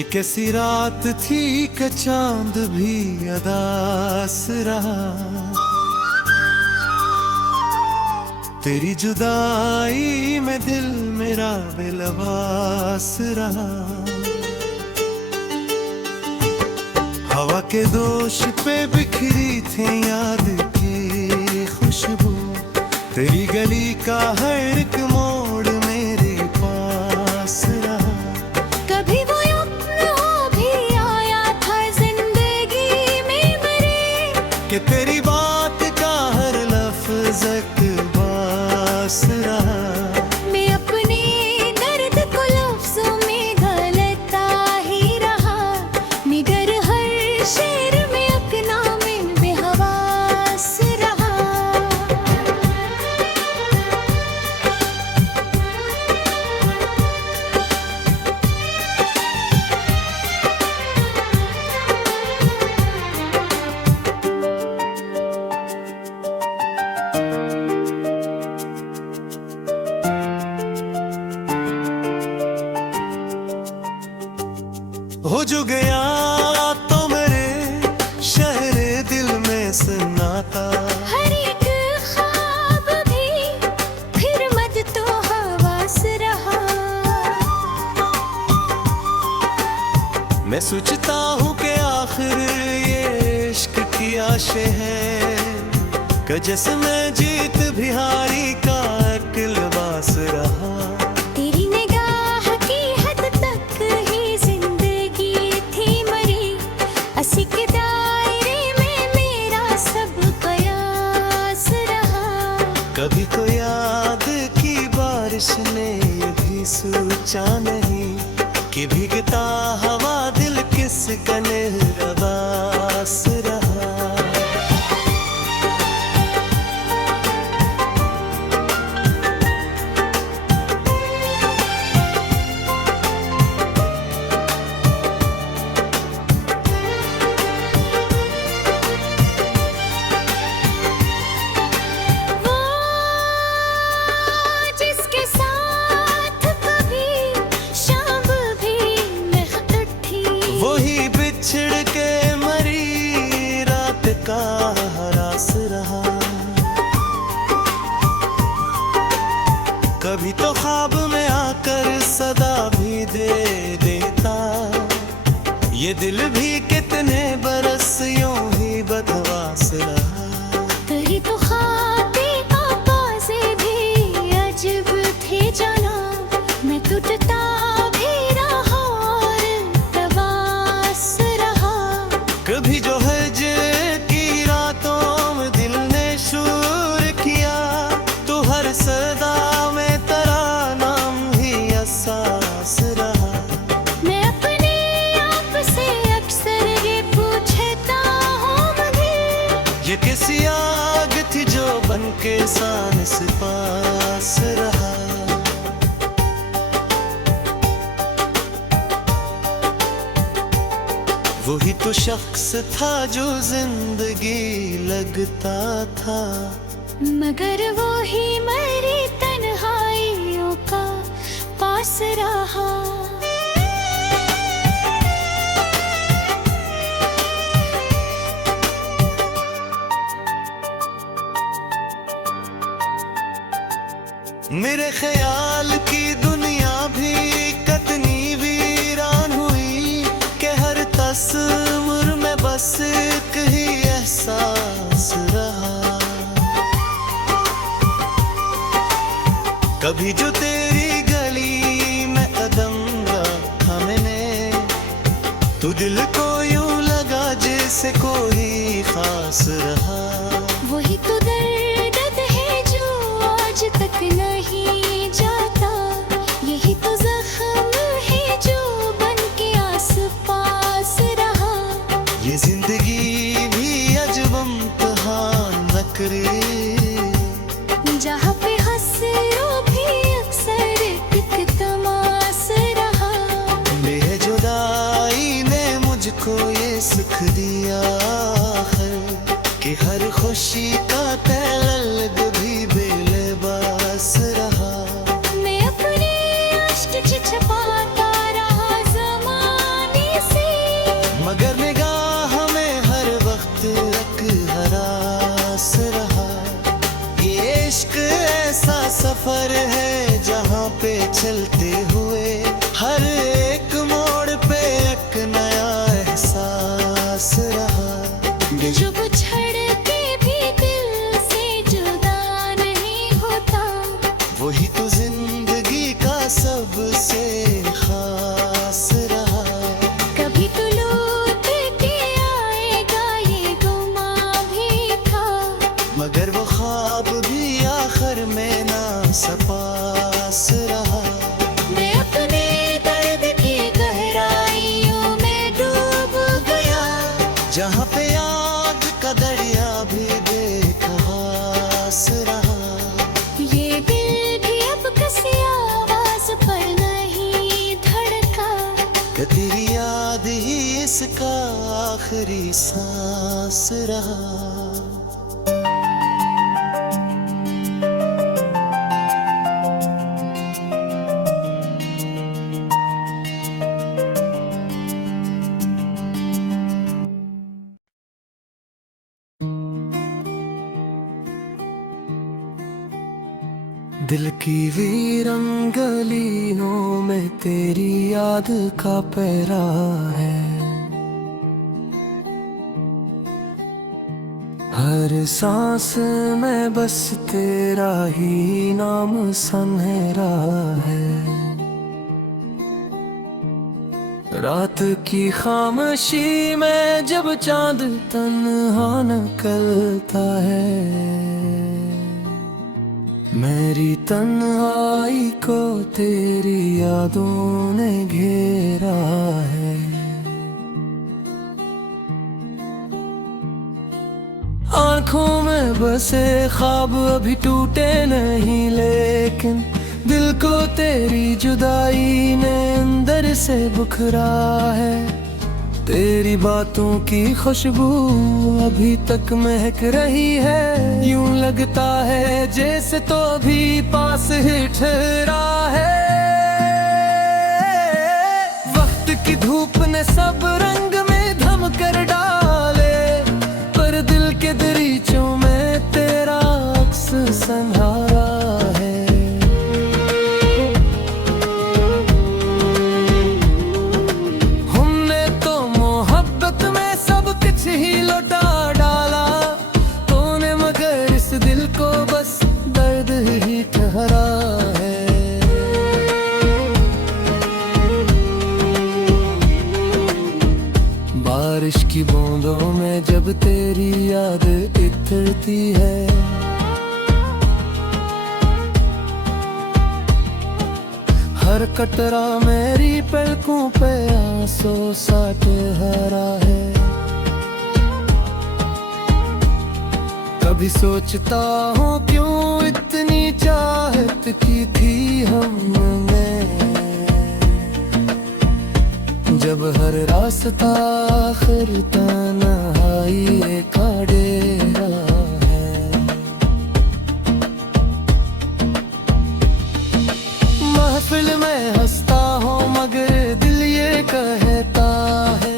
ये कैसी रात थी कि चांद भी अदास रहा, तेरी जुदाई में दिल मेरा बेलवास रहा। हवा के दोष पे बिखरी थी याद की खुशबू, तेरी गली का हर एक मोड़ मेरे पास रहा। कभी वो लम्हा भी आया था जिंदगी में मेरे, कि तेरी बात का हर लफ्ज इक़बास रहा। मैं अपने दर्द को लफ्जों में गलता ही रहा, मगर हर शेर में अपना में बेहवास रहा। हो जो गया तो मेरे शहरे दिल में सन्नाटा, हर एक ख्वाब भी फिर मत तो हवास रहा। मैं सोचता हूँ कि आखिर ये इश्क की आशे है, कि जैसे मैं जीत भी हारी का एक लिबास रहा। तेरी निगाह की हद तक ही जिंदगी थी मरी, असी के दायरे में मेरा सब कयास रहा। कभी तो याद की बारिश ने ये भी सोचा नहीं, कि भीगता हवा दिल किस कने रबास रहा। वो जिसके साथ कभी शाम भी महकत थी, वही बिछड़ के मरी रात का हरास रहा। कभी तो ख्वाब में आकर सदा भी दे देता, ये दिल भी कितने बरस यूं ही बदवास रहा। तेरी तो ख्वाबे आवाज़ें भी अजब थे जाना, मैं टूटता भी रहा और तवास रहा। कभी जो हज की रातों में दिल ने शूर किया, तो हर सदा में तेरा नाम ही एहसास रहा। मैं अपने आप से अक्सर ये पूछता हूँ मगर, ये किसी आग थी जो बन के सान से पास रहा। वही तो शख्स था जो जिंदगी लगता था, मगर वो ही मेरी तन्हाइयों का पास रहा। मेरे ख्याल की दुनिया भी कितनी वीरान हुई, कि हर तस्वीर में बस एक ही एहसास रहा। कभी जो तेरी गली में कदम रखा मैंने, तो दिल को यूं लगा जैसे कोई खास रहा। वही तो दर्द है जो आज तक नहीं जाता, यही तो जख्म है जो बन के आस पास रहा। ये जिंदगी भी अजब इम्तिहान न करे, जहाँ पे हंसो भी अक्सर एक तमास रहा। बेजुदाई ने मुझको ये सुख दिया है, कि हर खुशी का तलग भी बेलबास रहा। मैं अपने अश्क छिपाता रहा ज़माने चलते हुए हर एक मोड़ पे एक नया एहसास रहा। जो बिछड़ के भी दिल से जुदा नहीं होता, वही तो जिंदगी का सबसे खास रहा। कभी तो लौट के आएगा ये गुमा भी था, मगर वो ख्वाब भी आखिर में ना सपास रहा। मैं अपने दर्द की गहराइयों में डूब गया, जहाँ पे आग का दरिया भी बेखवास रहा। ये दिल भी अब किसी आवाज पर नहीं धड़का, कि तेरी याद ही इसका आखिरी सांस रहा। दिल की वीरन गलियों में तेरी याद का पहरा है। हर सांस में बस तेरा ही नाम सुनहरा है। रात की खामोशी में जब चांद तन्हा निकलता है, मेरी तन्हाई को तेरी यादों ने घेरा है। आंखों में बसे ख्वाब अभी टूटे नहीं, लेकिन दिल को तेरी जुदाई ने अंदर से बुखरा है। तेरी बातों की खुशबू अभी तक महक रही है, यूं लगता है जैसे तो अभी पास ही ठहरा है। वक्त की धूप ने सब रंग में धम कर डाले, पर दिल के दरीचों में तेरा अक्स संहारा है। ही लौटा डाला तूने, मगर इस दिल को बस दर्द ही ठहरा है। बारिश की बूंदों में जब तेरी याद इतरती है, हर कतरा मेरी पलकों पे आंसू सा ठहरा है। कभी सोचता हूँ क्यों इतनी चाहत की थी हमने, जब हर रास्ता आखिर तन्हाई का डेरा है। महफिल में हंसता हूँ मगर दिल ये कहता है,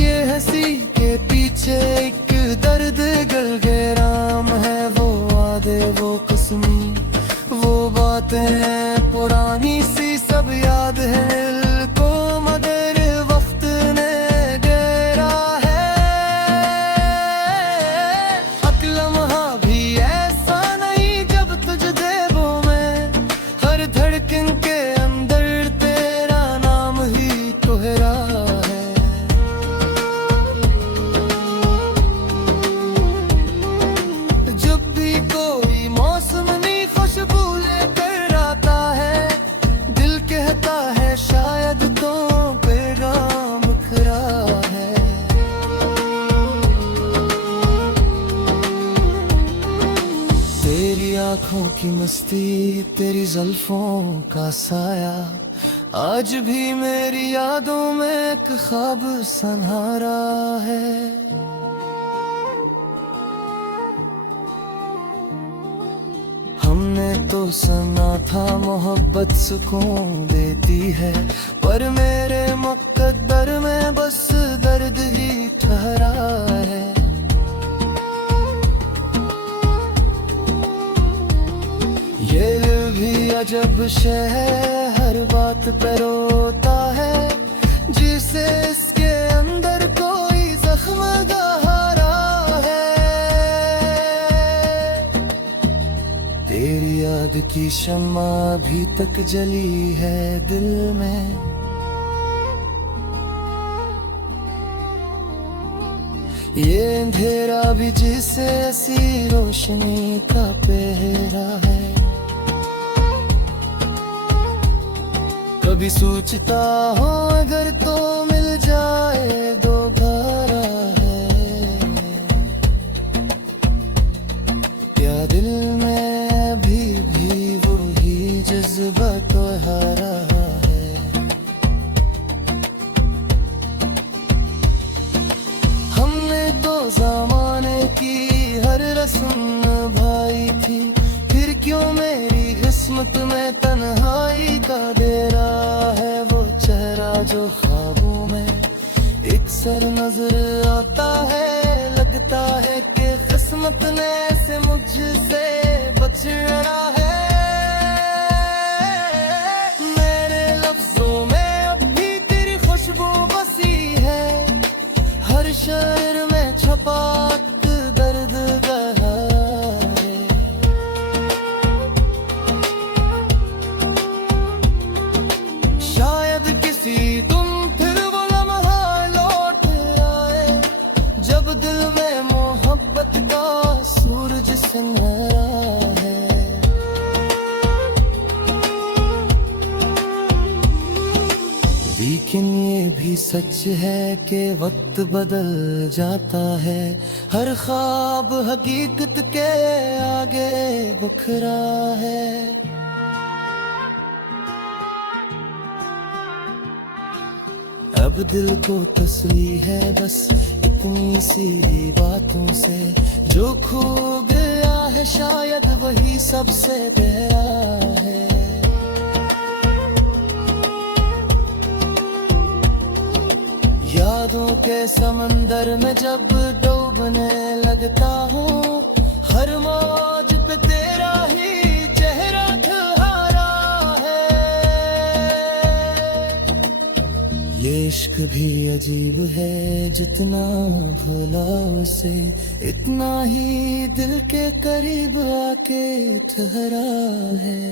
ये हंसी के पीछे एक दर्द गलगराम है। वो वादे, वो कसम, वो बातें पुरानी सी सब याद है दिल को, मगर वक्त ने डेरा है। अक्लम्हा भी ऐसा नहीं जब तुझ देवों में, हर धड़कन के अंदर तेरा नाम ही तुहरा है। जब भी कोई मौसमी खुशबू लेकर आता है, दिल कहता है शायद तो पैगाम खरा है। तेरी आंखों की मस्ती, तेरी जुल्फों का साया, आज भी मेरी यादों में एक ख्वाब सन्हारा है। हमने तो सुना था मोहब्बत सुकून देती है, पर मेरे मुक़द्दर में बस दर्द ही ठहरा है। ये भी अजब शय है, हर बात पे रोता है, जिसे इसके अंदर कोई जख्म गहरा है। तेरी याद की शम्मा अभी तक जली है दिल में, ये अंधेरा भी जिसे ऐसी रोशनी का पहरा है। कभी सोचता हूँ अगर तो मिल जाए दोबारा है, क्या दिल में अभी भी वही जज्बा तो हारा है। हमने तो ज़माने की हर रस्म निभाई थी, फिर क्यों मेरी किस्मत में तन्हाई का डेरा है। वो चेहरा जो ख्वाबों में अक्सर नजर आता है, लगता है कि किस्मत ने ऐसे मुझसे बचड़ा है। मेरे लफ्जों में अब भी तेरी खुशबू बसी है, हर शहर में छपा दर्द गहरा है। शायद किसी तुम फिर वो लम्हा लौट आए, जब दिल में मोहब्बत का सूरज सिंहरा है। लेकिन ये भी सच है कि वक्त बदल जाता है, हर ख्वाब हकीकत के आगे बखरा है। अब दिल को तसली है बस इतनी सी बातों से, जो खो गया है शायद वही सबसे गहरा है। यादों के समंदर में जब डूबने लगता हूँ, हर मौज पे तेरा ही चेहरा ठहरा है। ये इश्क भी अजीब है, जितना भुला उसे इतना ही दिल के करीब आके ठहरा है।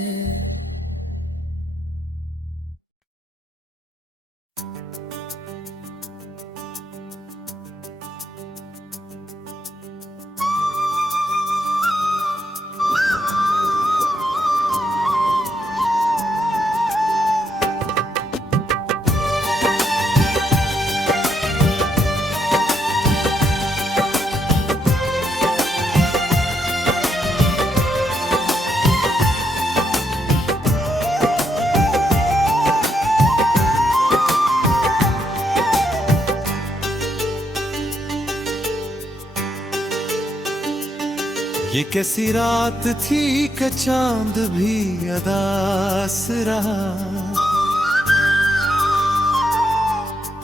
ये कैसी रात थी कि चांद भी अदास रहा,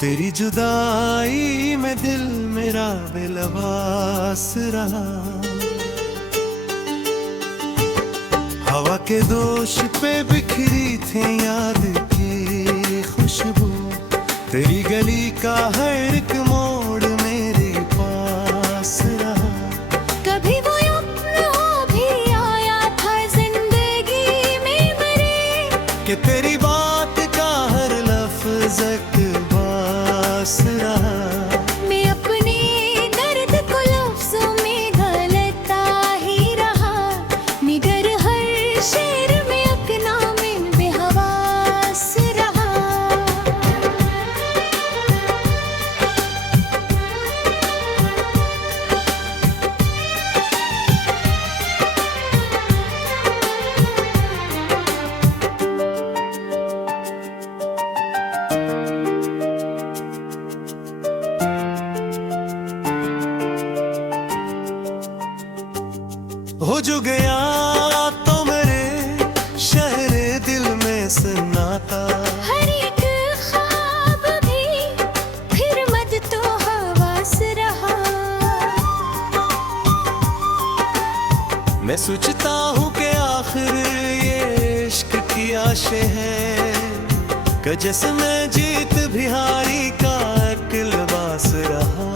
तेरी जुदाई में दिल मेरा बेलवास रहा। हवा के दोष पे बिखरी थे याद की खुशबू, तेरी गली का हर एक मोड़ मेरे पास रहा। कभी वो अपना भी आया था जिंदगी में मेरे, कि तेरी बात का हर लफ्ज इकबास रहा। मैं अपने दर्द को लफ्जों में गलता ही रहा, मगर हर शेर में अपना में बेहवास रहा। हो जो गया तो मेरे शहरे दिल में सन्नाटा, हर एक ख्वाब भी फिर मत तो हवास रहा। मैं सोचता हूँ कि आखिर ये इश्क की आशे हैं कि जिसमें जीत बिहारी का एक लिबास रहा।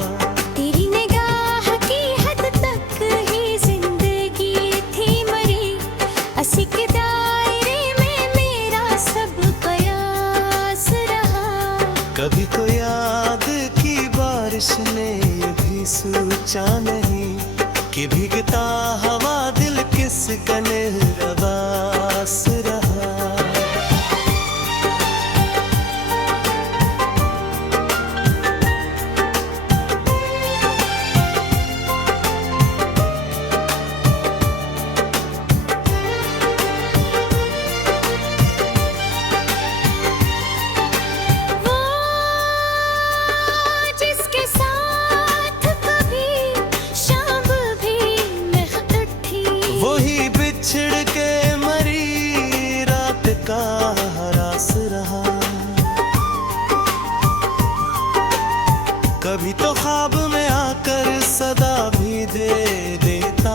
तेरी निगाह की हद तक ही जिंदगी थी मरी, असी के दायरे में मेरा सब कयास रहा। कभी तो याद की बारिश ने ये भी सोचा नहीं कि भीगता हवा दिल किस कने रवास रहा। वो जिसके साथ कभी शाम भी महकत थी, वही बिछड़ के मरी रात का हरास रहा। कभी तो ख्वाब में आकर सदा भी दे देता,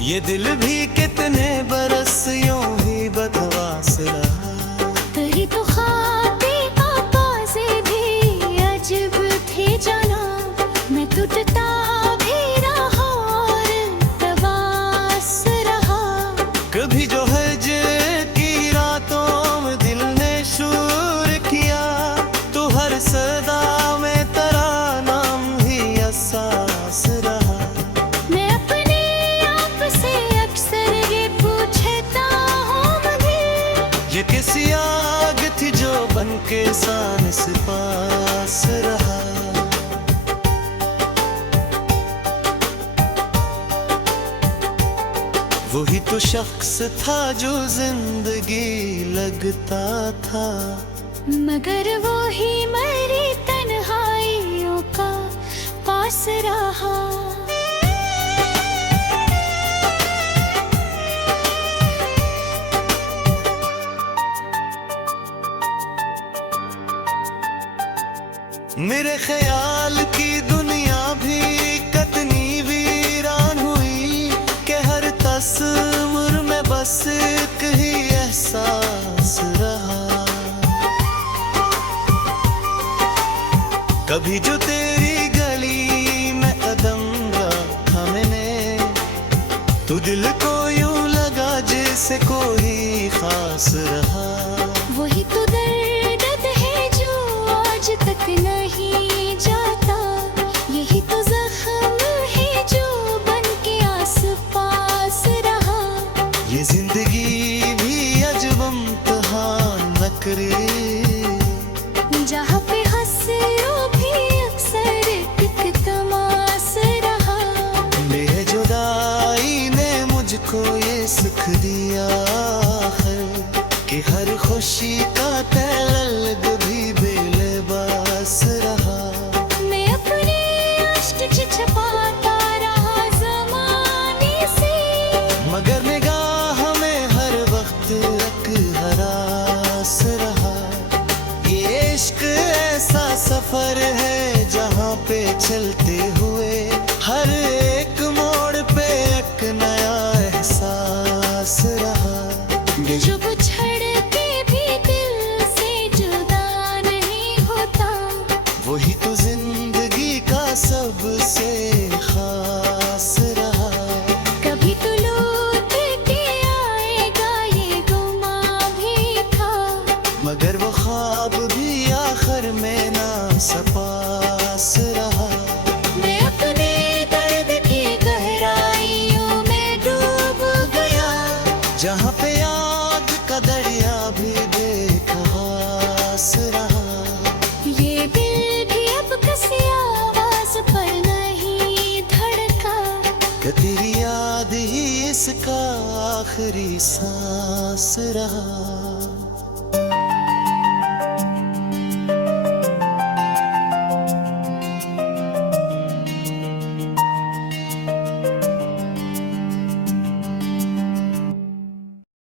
ये दिल भी कितने बरस यूं ही बदवास रहा। तेरी तो ख्वाबे आवाज़ें भी अजब थे जाना, मैं टूटता भी रहा और तवास रहा। कभी जो हज की रातों में दिल ने शूर किया, तो हर सदा में तेरा नाम ही एहसास रहा। मैं अपने आप से अक्सर ये पूछता हूँ मगर ये किसी आग थी जो बन के सांस पास रहा। वही तो शख्स था जो जिंदगी लगता था, मगर वो ही मेरी तन्हाइयों का पास रहा। मेरे ख्याल की दुनिया भी कितनी वीरान हुई कि हर तस्वीर में बस एक ही एहसास रहा। कभी जो तेरी गली में कदम रखा मैंने, तो दिल को यूं लगा जैसे कोई खास रहा। वही तो दर्द है जो आज तक नहीं जाता, यही तो जख्म है जो बन के आस पास रहा। ये जिंदगी भी अजब इम्तिहान न करे, जहाँ पे हंसो भी अक्सर एक तमास रहा। बेजुदाई ने मुझको ये सुख दिया है कि हर खुशी का तलग भी बेलिबास रहा। मैं अपने अश्क छिपाता रहा ज़माने से, मगर निगाह में हर वक्त एक हरास रहा। ये इश्क ऐसा सफर है जहाँ पे चलते हुए हर एक मोड़ पे एक नया एहसास रहा। जो बिछड़ के भी दिल से जुदा नहीं होता, वही तो जिंदगी का सबसे खास रहा। कभी तो लौट के आएगा ये गुमा भी था, मगर वो ख्वाब भी आखिर में ना सपास रहा। मैं अपने दर्द की गहराइयों में डूब गया, जहाँ पे आग का दरिया भी बेखवास रहा। ये दिल भी अब किसी आवाज पर नहीं धड़का, कि तेरी याद ही इसका आखिरी सांस रहा।